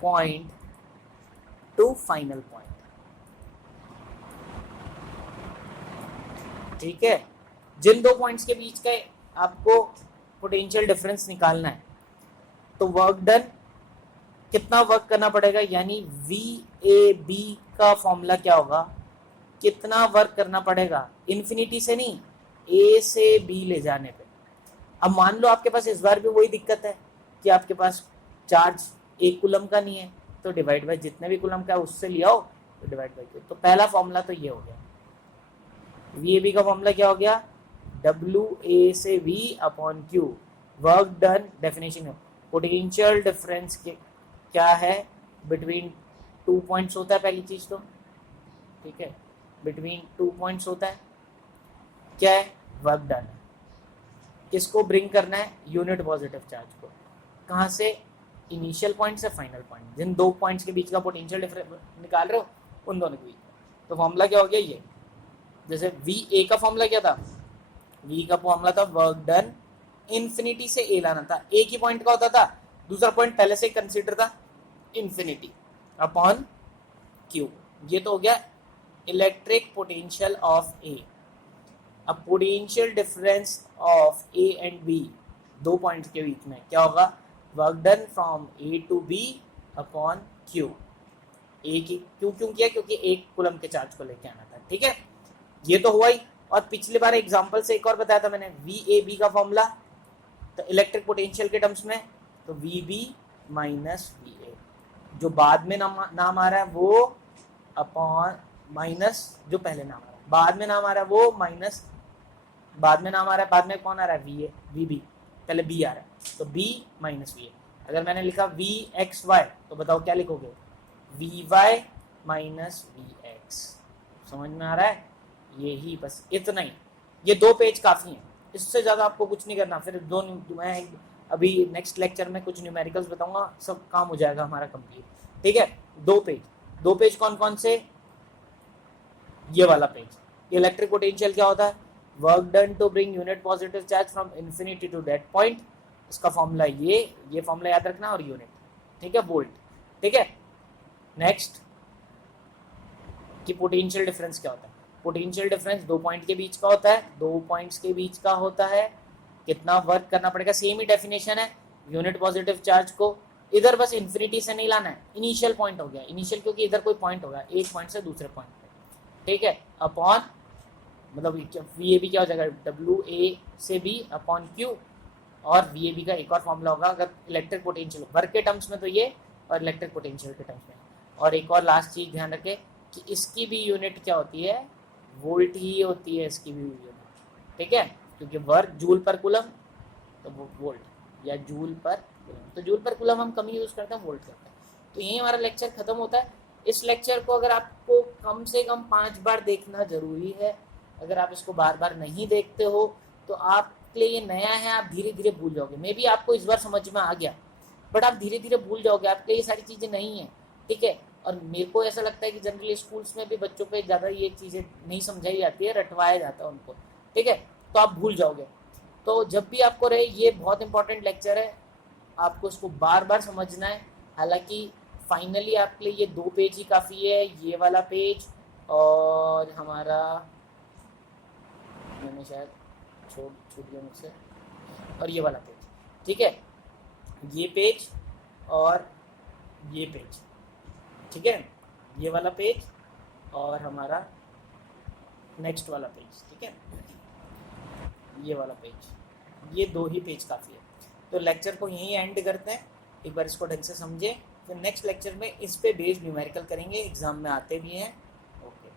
point to final point, ठीक है? जिन 2 पॉइंट्स के बीच का आपको पोटेंशियल डिफरेंस निकालना है, तो वर्क डन कितना वर्क करना पड़ेगा, यानी VAB का फॉर्मूला क्या होगा? कितना वर्क करना पड़ेगा? इन्फिनिटी से नहीं, A से B ले जाने पे। अब मान लो आपके पास इस बार भी वही दिक्कत है कि आपके पास चार्ज 1 कूलम का नहीं है, तो डिवाइड बाय जितने भी कूलम का है उससे लिया हो, तो डिवाइड बाय क्यू। तो पहला फॉर्मूला तो ये हो गया, VAB का फॉर्मूला क्या हो गया? WA से V upon Q। Work done definition है, पोटेंशियल डिफरेंस के क्या है? बिटवीन 2 पॉइंट्स होता है पहली चीज तो, ठीक है, बिटवीन 2 पॉइंट्स होता है, क्या है? वर्क डन है। किसको ब्रिंग करना है? यूनिट पॉजिटिव चार्ज को। कहाँ से? इनिशियल पॉइंट से फाइनल पॉइंट। जिन 2 पॉइंट्स के बीच का पोटेंशियल डिफरेंस निकाल रहे हो उन दोनों के बीच। तो फॉर्मूला क्या हो गया ये? जैसे VA का फॉर्मूला क्या था? V का फॉर्मूला था वर्क डन इन्फिनिटी से A लाना था। एक ही पॉइंट का होता था, दूसरा पॉइंट पहले से कंसीडर था इन्फिनिटी अपॉन Q। ये तो हो गया इलेक्ट्रिक पोटेंशियल ऑफ A। अब potential difference of A and B, 2 points के बीच में क्या होगा? Work done from A to B upon Q। A की क्यों किया? क्योंकि 1 कूलम के चार्ज को लेके आना था, ठीक है? ये तो हुआ ही। और पिछली बार एग्जांपल से एक और बताया था मैंने, VAB का फॉर्मूला, तो इलेक्ट्रिक पोटेंशियल के टर्म्स में, तो VB माइनस VA। जो बाद में नाम आ रहा है वो अपॉन माइनस जो पहले नाम आ रहा है, बाद में नाम आ रहा है वो माइनस बाद में नाम आ रहा है, बाद में कौन आ रहा है, वी ए वी बी, पहले बी आ रहा है तो बी माइनस वी ए। अगर मैंने लिखा वी एक्स वाई तो बताओ क्या लिखोगे, V Y minus V X. समझ में आ रहा है, यही बस इतना ही, ये 2 पेज काफ़ी हैं, इससे ज़्यादा आपको कुछ नहीं करना। फिर मैं अभी नेक्स्ट लेक्चर में कुछ न्यूमेरिकल्स बताऊंगा, सब काम हो जाएगा हमारा कंप्लीट। ठीक है, 2 पेज कौन कौन से, ये वाला पेज। इलेक्ट्रिक पोटेंशियल क्या होता है, work done to bring unit positive charge from infinity to that point, इसका फॉर्मूला ये फॉर्मूला याद रखना, और यूनिट, ठीक है, वोल्ट। ठीक है, नेक्स्ट कि पोटेंशियल डिफरेंस क्या होता है। पोटेंशियल डिफरेंस 2 पॉइंट के बीच का होता है, 2 पॉइंट्स के बीच का होता है, कितना वर्क करना पड़ेगा, सेम ही डेफिनेशन है। यूनिट पॉजिटिव चार्ज को इधर बस इन्फिनिटी से नहीं लाना है, इनिशियल पॉइंट हो गया, इनिशियल क्योंकि इधर कोई पॉइंट होगा, एक पॉइंट से दूसरे पॉइंट पे, ठीक है, अपॉन मतलब वी ए बी क्या हो जाएगा, डब्ल्यू ए से बी अपॉन क्यू, और वी ए बी का एक और फॉर्मूला होगा अगर इलेक्ट्रिक पोटेंशियल वर्क के टर्म्स में तो ये, और इलेक्ट्रिक पोटेंशियल के टर्म्स में। और एक और लास्ट चीज़ ध्यान रखें कि इसकी भी यूनिट क्या होती है, वोल्ट ही होती है इसकी भी यूनिट, ठीक है, क्योंकि वर्क जूल पर कूलम तो वो वोल्ट, या जूल पर कूलम, तो जूल पर कूलम हम कम यूज़ करते हैं, वोल्ट करते हैं। तो यही हमारा लेक्चर खत्म होता है। इस लेक्चर को अगर आपको कम से कम 5 बार देखना ज़रूरी है, अगर आप इसको बार बार नहीं देखते हो तो आपके लिए ये नया है, आप धीरे धीरे भूल जाओगे। मे बी आपको इस बार समझ में आ गया, बट आप धीरे धीरे भूल जाओगे, आपके लिए ये सारी चीज़ें नहीं हैं, ठीक है। और मेरे को ऐसा लगता है कि जनरली स्कूल्स में भी बच्चों पे ज़्यादा ये चीज़ें नहीं समझाई जाती है, रटवाया जाता है उनको, ठीक है, तो आप भूल जाओगे। तो जब भी आपको रहे, ये बहुत इंपॉर्टेंट लेक्चर है, आपको इसको बार बार समझना है। हालांकि फाइनली आपके लिए ये 2 पेज ही काफ़ी है, ये वाला पेज और हमारा, मैंने शायद छूट गया मुझसे, और ये वाला पेज, ठीक है, ये पेज और ये पेज, ठीक है, ये वाला पेज और हमारा नेक्स्ट वाला पेज, ठीक है, ये वाला पेज, ये 2 ही पेज काफ़ी है। तो लेक्चर को यहीं एंड करते हैं, एक बार इसको ढंग से समझें, फिर नेक्स्ट लेक्चर में इस पे बेस्ड न्यूमेरिकल करेंगे, एग्जाम में आते भी हैं।